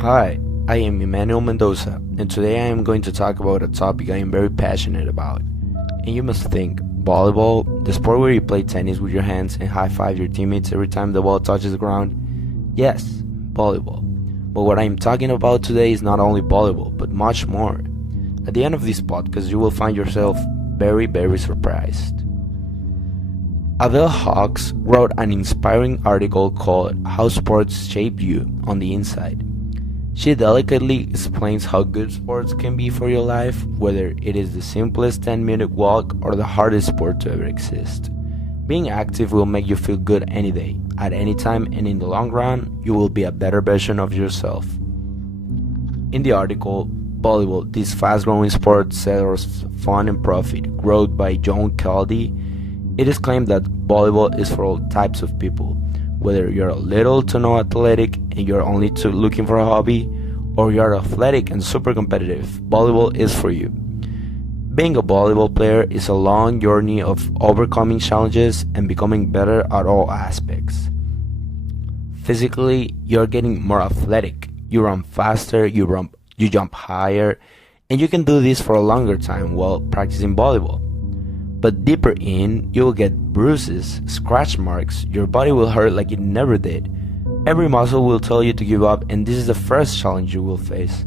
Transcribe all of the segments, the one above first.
Hi, I am Emmanuel Mendoza, and today I am going to talk about a topic I am very passionate about. And you must think, volleyball, the sport where you play tennis with your hands and high five your teammates every time the ball touches the ground? Yes, volleyball. But what I am talking about today is not only volleyball, but much more. At the end of this podcast, you will find yourself very surprised. Adele Hawks wrote an inspiring article called How Sports Shape You on the Inside. She delicately explains how good sports can be for your life, whether it is the simplest 10-minute walk or the hardest sport to ever exist. Being active will make you feel good any day, at any time, and in the long run, you will be a better version of yourself. In the article, Volleyball, this fast-growing sport sells fun and profit, wrote by John Caldy, it is claimed that volleyball is for all types of people. Whether you're a little to no athletic and you're only looking for a hobby, or you're athletic and super competitive, volleyball is for you. Being a volleyball player is a long journey of overcoming challenges and becoming better at all aspects. Physically, you're getting more athletic. You run faster, you jump higher, and you can do this for a longer time while practicing volleyball. But deeper in, you will get bruises, scratch marks, your body will hurt like it never did. Every muscle will tell you to give up, and this is the first challenge you will face.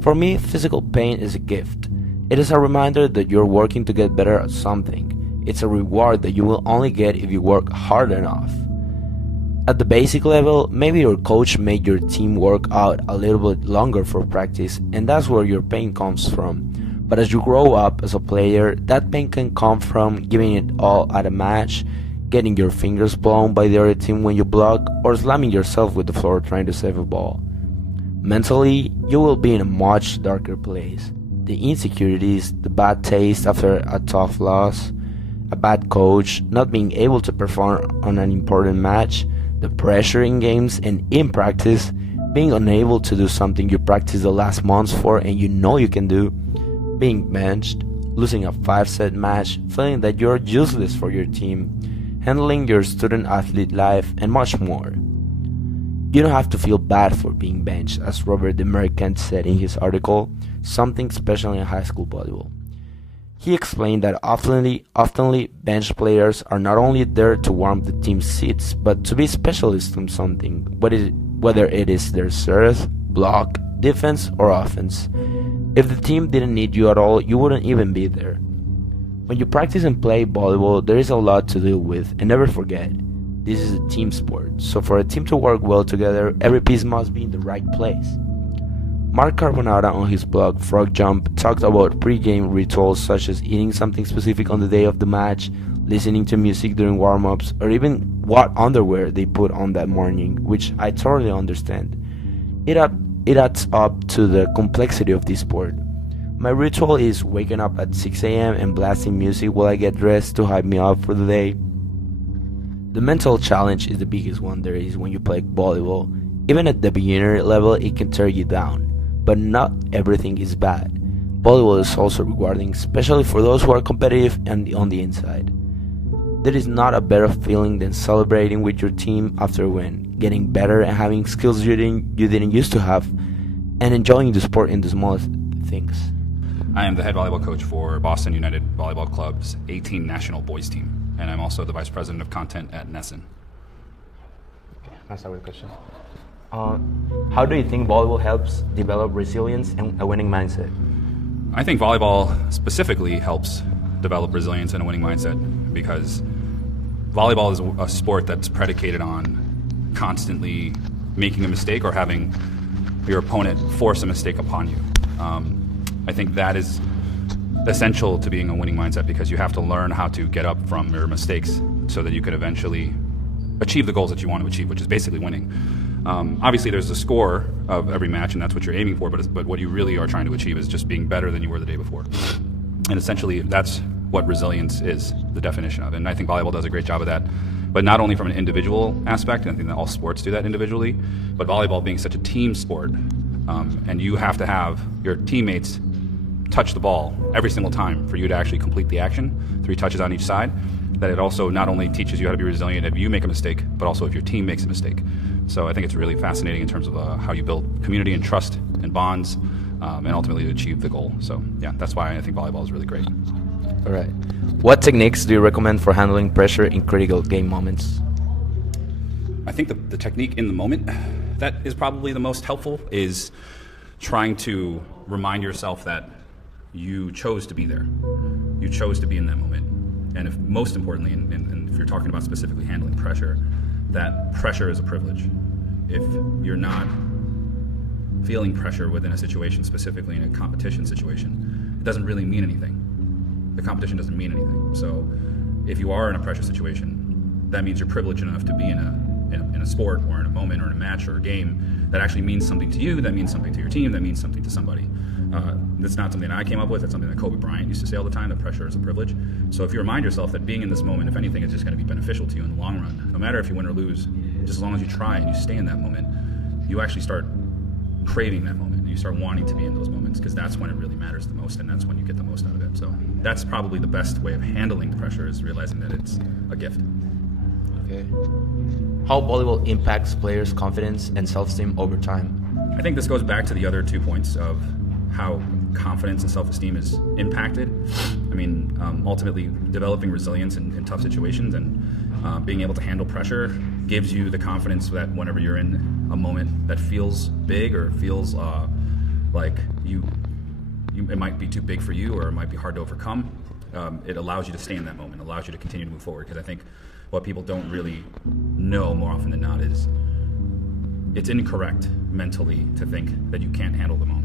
For me, physical pain is a gift. It is a reminder that you're working to get better at something. It's a reward that you will only get if you work hard enough. At the basic level, maybe your coach made your team work out a little bit longer for practice, and that's where your pain comes from. But as you grow up as a player, that pain can come from giving it all at a match, getting your fingers blown by the other team when you block, or slamming yourself with the floor trying to save a ball. Mentally, you will be in a much darker place. The insecurities, the bad taste after a tough loss, a bad coach, not being able to perform on an important match, the pressure in games and in practice, being unable to do something you practiced the last months for and you know you can do, being benched, losing a 5-set match, feeling that you're useless for your team, handling your student-athlete life, and much more. You don't have to feel bad for being benched, as Robert Demerkant said in his article, Something Special in High School Volleyball. He explained that oftenly bench players are not only there to warm the team's seats, but to be specialists in something, whether it is their serve, block, defense, or offense. If the team didn't need you at all, you wouldn't even be there. When you practice and play volleyball, there is a lot to deal with, and never forget, this is a team sport, so for a team to work well together, every piece must be in the right place. Mark Carbonara on his blog Frog Jump talked about pre-game rituals such as eating something specific on the day of the match, listening to music during warm-ups, or even what underwear they put on that morning, which I totally understand. It adds up to the complexity of this sport. My ritual is waking up at 6 a.m. and blasting music while I get dressed to hype me up for the day. The mental challenge is the biggest one there is when you play volleyball. Even at the beginner level, it can tear you down. But not everything is bad. Volleyball is also rewarding, especially for those who are competitive and on the inside. There is not a better feeling than celebrating with your team after a win, getting better and having skills you didn't used to have, and enjoying the sport in the smallest things. I am the head volleyball coach for Boston United Volleyball Club's 18 national boys team, and I'm also the vice president of content at Nesson. Can I start with a question? How do you think volleyball helps develop resilience and a winning mindset? I think volleyball specifically helps develop resilience and a winning mindset because volleyball is a sport that's predicated on constantly making a mistake or having your opponent force a mistake upon you. I think that is essential to being a winning mindset because you have to learn how to get up from your mistakes so that you can eventually achieve the goals that you want to achieve, which is basically winning. Obviously, there's a score of every match, and that's what you're aiming for, but what you really are trying to achieve is just being better than you were the day before. And essentially, that's what resilience is, the definition of it. And I think volleyball does a great job of that, but not only from an individual aspect, and I think that all sports do that individually, but volleyball being such a team sport, and you have to have your teammates touch the ball every single time for you to actually complete the action, 3 touches on each side, that it also not only teaches you how to be resilient if you make a mistake, but also if your team makes a mistake. So I think it's really fascinating in terms of how you build community and trust and bonds, and ultimately to achieve the goal. So yeah, that's why I think volleyball is really great. All right. What techniques do you recommend for handling pressure in critical game moments? I think the technique in the moment that is probably the most helpful is trying to remind yourself that you chose to be there. You chose to be in that moment. And if most importantly, and if you're talking about specifically handling pressure, that pressure is a privilege. If you're not feeling pressure within a situation, specifically in a competition situation, it doesn't really mean anything. The competition doesn't mean anything. So if you are in a pressure situation, that means you're privileged enough to be in a sport or in a moment or in a match or a game that actually means something to you, that means something to your team, that means something to somebody. That's not something that I came up with. That's something that Kobe Bryant used to say all the time, that pressure is a privilege. So if you remind yourself that being in this moment, if anything, is just going to be beneficial to you in the long run, no matter if you win or lose, just as long as you try and you stay in that moment, you actually start craving that moment and you start wanting to be in those moments, because that's when it really matters the most and that's when you get the most out of it. So that's probably the best way of handling pressure, is realizing that it's a gift. Okay. How volleyball impacts players' confidence and self-esteem over time? I think this goes back to the other 2 points of how confidence and self-esteem is impacted. I mean, ultimately, developing resilience in tough situations and being able to handle pressure gives you the confidence that whenever you're in a moment that feels big or feels like it might be too big for you or it might be hard to overcome, it allows you to stay in that moment, allows you to continue to move forward. Because I think what people don't really know more often than not is it's incorrect mentally to think that you can't handle the moment.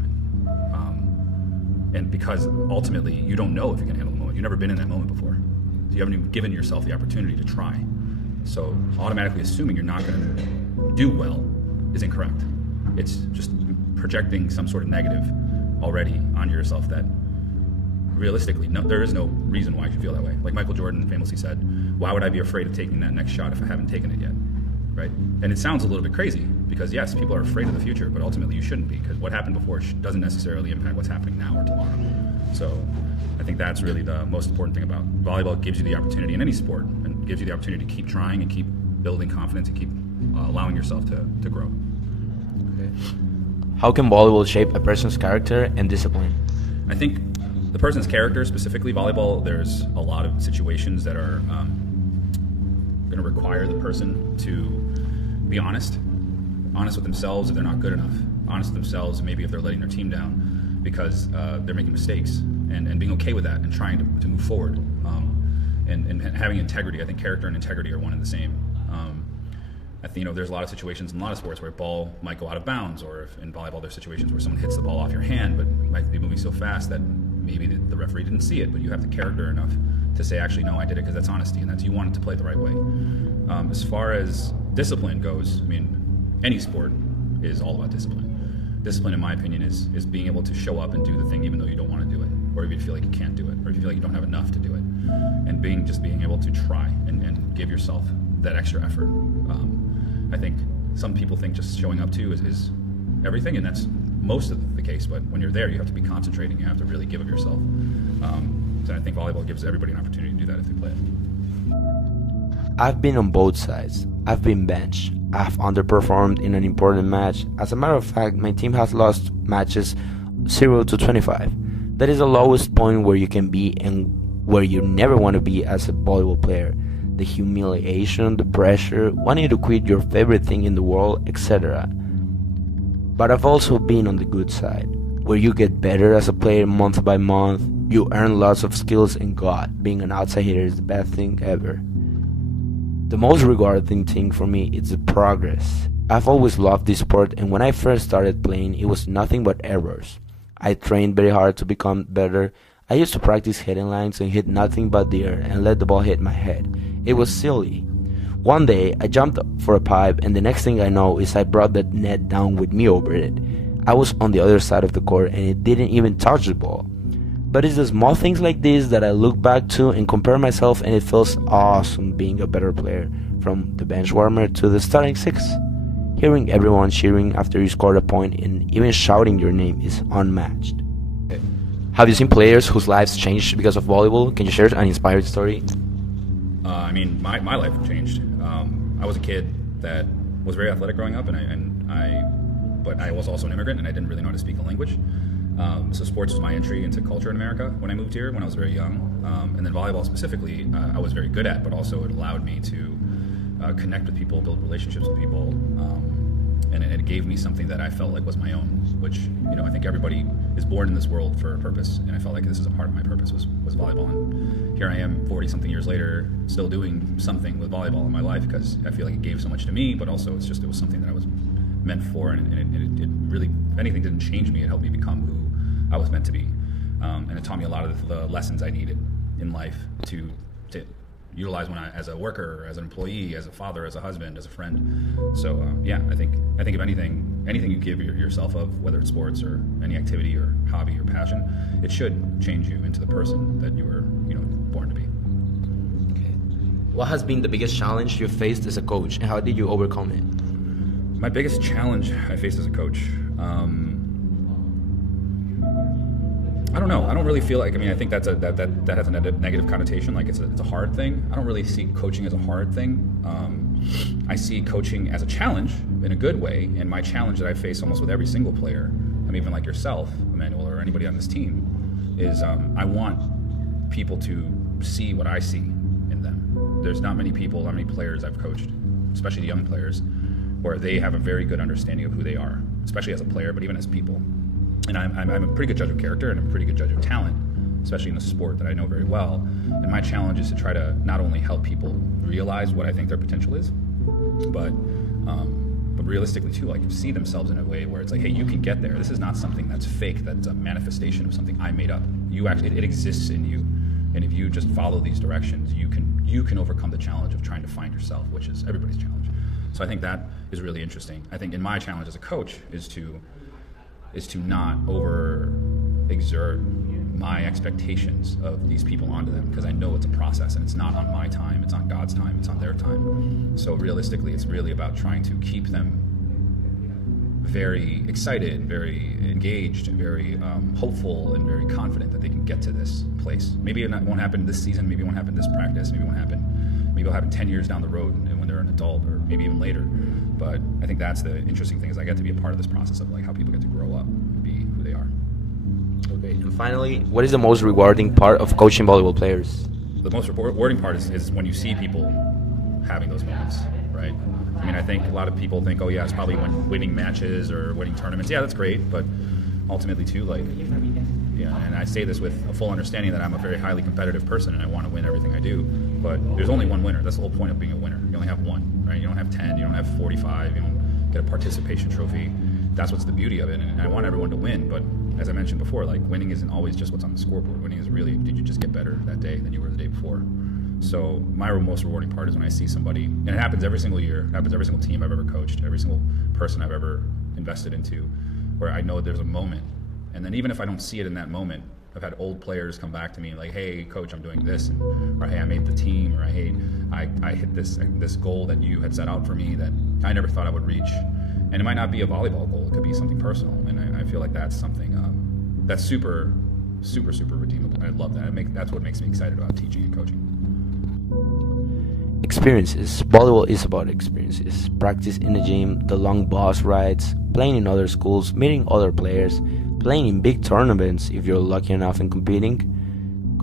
And because ultimately you don't know if you can handle the moment. You've never been in that moment before. So you haven't even given yourself the opportunity to try. So automatically assuming you're not going to do well is incorrect. It's just projecting some sort of negative already onto yourself that realistically, there is no reason why you should feel that way. Like Michael Jordan famously said, why would I be afraid of taking that next shot if I haven't taken it yet? Right? And it sounds a little bit crazy because yes, people are afraid of the future, but ultimately you shouldn't be, because what happened before doesn't necessarily impact what's happening now or tomorrow. So I think that's really the most important thing about volleyball. It gives you the opportunity in any sport, and gives you the opportunity to keep trying and keep building confidence and keep allowing yourself to grow. Okay. How can volleyball shape a person's character and discipline? I think the person's character, specifically volleyball, there's a lot of situations that are going to require the person to be honest with themselves if they're not good enough, honest with themselves maybe if they're letting their team down because they're making mistakes, and being okay with that and trying to move forward, and having integrity. I think character and integrity are one and the same. I think there's a lot of situations in a lot of sports where a ball might go out of bounds, or if in volleyball there's situations where someone hits the ball off your hand but might be moving so fast that maybe the referee didn't see it, but you have the character enough to say, actually, no, I did it because that's honesty, and that's you want it to play the right way. As far as discipline goes, I mean, any sport is all about discipline. Discipline, in my opinion, is being able to show up and do the thing even though you don't want to do it, or if you feel like you can't do it, or if you feel like you don't have enough to do it, and being able to try and give yourself that extra effort. I think some people think just showing up to is everything, and that's most of the case, but when you're there, you have to be concentrating, you have to really give of yourself. So I think volleyball gives everybody an opportunity to do that if they play it. I've been on both sides. I've been benched. I've underperformed in an important match. As a matter of fact, my team has lost matches 0-25. That is the lowest point where you can be and where you never want to be as a volleyball player. The humiliation, the pressure, wanting to quit your favorite thing in the world, etc. But I've also been on the good side, where you get better as a player month by month. You earn lots of skills, and God, being an outsider is the best thing ever. The most rewarding thing for me is the progress. I've always loved this sport, and when I first started playing, it was nothing but errors. I trained very hard to become better. I used to practice hitting lines and hit nothing but the air and let the ball hit my head. It was silly. One day, I jumped for a pipe, and the next thing I know is I brought the net down with me over it. I was on the other side of the court, and it didn't even touch the ball. But it's the small things like this that I look back to and compare myself, and it feels awesome being a better player, from the bench warmer to the starting six. Hearing everyone cheering after you scored a point and even shouting your name is unmatched. Have you seen players whose lives changed because of volleyball? Can you share an inspired story? I mean, my life changed. I was a kid that was very athletic growing up, but I was also an immigrant, and I didn't really know how to speak the language. So sports was my entry into culture in America when I moved here when I was very young. And then volleyball specifically, I was very good at, but also it allowed me to connect with people, build relationships with people, and it gave me something that I felt like was my own, which, I think everybody is born in this world for a purpose, and I felt like this is a part of my purpose was volleyball. And here I am 40-something years later, still doing something with volleyball in my life because I feel like it gave so much to me, but also it was something that I was meant for, and it really, if anything, didn't change me. It helped me become who I was meant to be, and it taught me a lot of the lessons I needed in life to utilize as a worker, as an employee, as a father, as a husband, as a friend. So I think if anything you give yourself of, whether it's sports or any activity or hobby or passion, it should change you into the person that you were born to be. Okay. What has been the biggest challenge you faced as a coach, and how did you overcome it? My biggest challenge I faced as a coach, I don't know. I don't really feel like. I think that has a negative connotation. Like it's a hard thing. I don't really see coaching as a hard thing. I see coaching as a challenge in a good way. And my challenge that I face almost with every single player, even like yourself, Emmanuel, or anybody on this team, is I want people to see what I see in them. There's not many players I've coached, especially young players, where they have a very good understanding of who they are, especially as a player, but even as people. And I'm a pretty good judge of character, and I'm a pretty good judge of talent, especially in a sport that I know very well. And my challenge is to try to not only help people realize what I think their potential is, but realistically too, like see themselves in a way where it's like, hey, you can get there. This is not something that's fake. That's a manifestation of something I made up. It exists in you, and if you just follow these directions, you can overcome the challenge of trying to find yourself, which is everybody's challenge. So I think that is really interesting. I think in my challenge as a coach is to not over-exert my expectations of these people onto them, because I know it's a process, and it's not on my time, it's on God's time, it's on their time. So realistically, it's really about trying to keep them very excited, very engaged, and very hopeful, and very confident that they can get to this place. Maybe it won't happen this season, maybe it won't happen this practice, maybe it'll happen 10 years down the road and when they're an adult, or maybe even later. But I think that's the interesting thing, is I get to be a part of this process of like how people get to grow up and be who they are. Okay, and finally, what is the most rewarding part of coaching volleyball players? The most rewarding part is when you see people having those moments, right? I think a lot of people think, oh yeah, it's probably when winning matches or winning tournaments. Yeah, that's great, but ultimately too, like, and I say this with a full understanding that I'm a very highly competitive person and I want to win everything I do, but there's only one winner. That's the whole point of being a winner. You only have one, right? You don't have 10, you don't have 45, you don't get a participation trophy. That's what's the beauty of it, and I want everyone to win, but as I mentioned before, like, winning isn't always just what's on the scoreboard. Winning is really, did you just get better that day than you were the day before? So my most rewarding part is when I see somebody, and it happens every single year, it happens every single team I've ever coached, every single person I've ever invested into, where I know there's a moment. And then even if I don't see it in that moment, I've had old players come back to me like, hey, coach, I'm doing this, or hey, I made the team, or hey, I hit this goal that you had set out for me that I never thought I would reach. And it might not be a volleyball goal, it could be something personal. And I feel like that's something that's super, super, super redeemable. I love that. That's what makes me excited about teaching and coaching. Experiences. Volleyball is about experiences. Practice in the gym, the long bus rides, playing in other schools, meeting other players, playing in big tournaments if you're lucky enough in competing.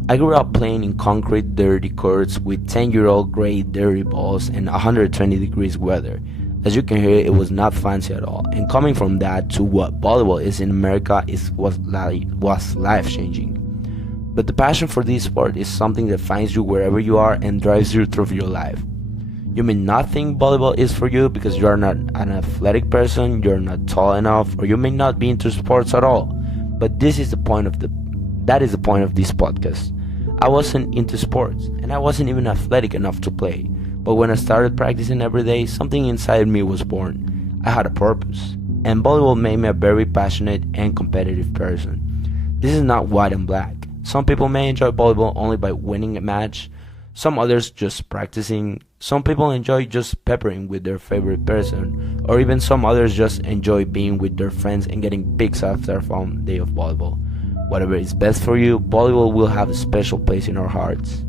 I grew up playing in concrete, dirty courts with 10-year-old gray dirty balls and 120 degrees weather. As you can hear, it was not fancy at all. And coming from that to what volleyball is in America was life-changing. But the passion for this sport is something that finds you wherever you are and drives you through your life. You may not think volleyball is for you because you are not an athletic person, you're not tall enough, or you may not be into sports at all. But that is the point of this podcast. I wasn't into sports, and I wasn't even athletic enough to play. But when I started practicing every day, something inside me was born. I had a purpose, and volleyball made me a very passionate and competitive person. This is not white and black. Some people may enjoy volleyball only by winning a match, some others just practicing, some people enjoy just peppering with their favorite person, or even some others just enjoy being with their friends and getting pics after a fun day of volleyball. Whatever is best for you, volleyball will have a special place in our hearts.